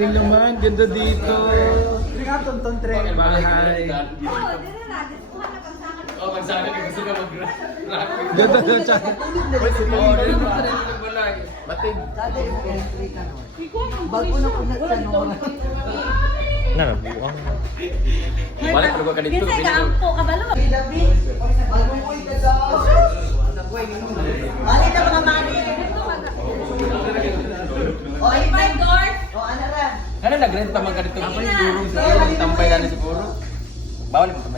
galing naman. Ganda dito. Rigaton ton tre. Bahay. Oh, magsana ka gusto ka mag-rock. Ganda na siya. Oh, dito pa rin nagbalay. Bating. Bago na po na tanong. Narabuang. Balik pa ka dito. Kasi kaampo ka ba? Bagong uy ka sa... Mali na mga mali. Nag-rent pa man? Apa yung durong siguro? Tampay na siguro. Bawal mo ko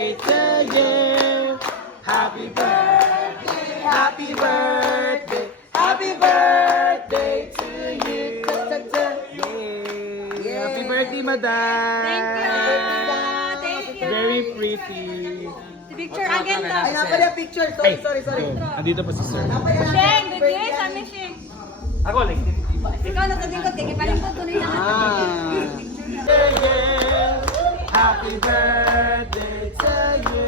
to you. Happy birthday. Happy birthday. Happy birthday to you. Happy birthday, madam. Thank you. Thank you. Very pretty. Picture again daw. Ay, napala picture. Sorry, sorry, sorry. Andito pa si sir. Sheng, bigay sa amin, Sheng. Ako, like, Ikaw na sa lingkod, kaya palingkod ko na Ah. Happy birthday to you.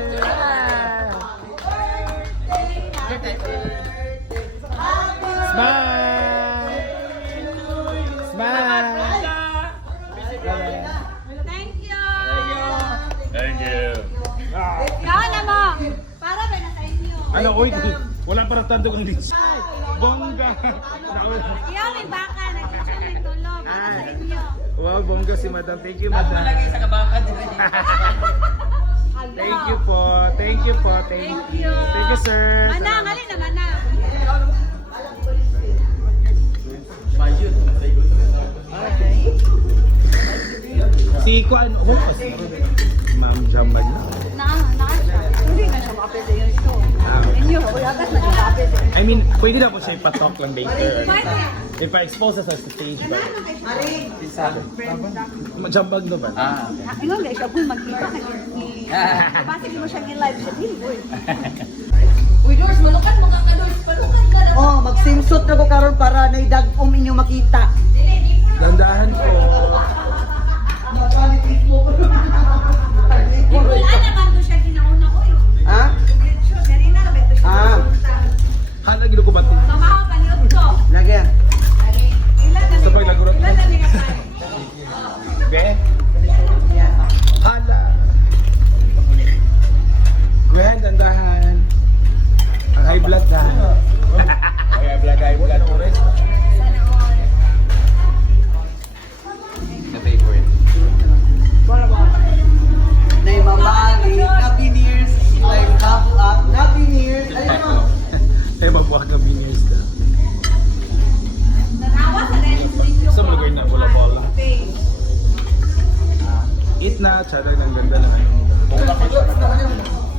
Smile. Smile. Thank you. Thank you. Mo. Para ba na sa inyo? Ano, uy, wala para tandog ang list. Bongga. Ikaw may baka, nag-picture may tulo. Para sa inyo. Wow, bongga si madam. Thank you, madam. malagay sa kabakad. Thank you po. Thank you po. Thank you. Thank you, sir. Manang, alin na manang. Si Kuan, oh, si Ma'am Jamban na. Na, na, hindi na siya sa iyo. Ah, Inyo, uy, agas na siya. I mean, pwede na po siya ipatalk lang later. If I expose us as the stage, but Ari. Jambag na ba? Ah. Ingon guys, siya kung magkita ka ni... Mo siya ni-live sa billboard? Uy, Doors, malukan mga ka-Doors. Palukan ka na. Oh, mag-swimsuit na ko karon para na idagom inyo makita. Dandahan po. Wala naman to siya ginauna ko eh. Ha? Ah. Hala, gino ko ba ito? Tumawa pa niyo to. Lagyan. Ilan na Sa paglaguro. Ilan na niya tayo? Eat na, tsada ng ganda ng ano.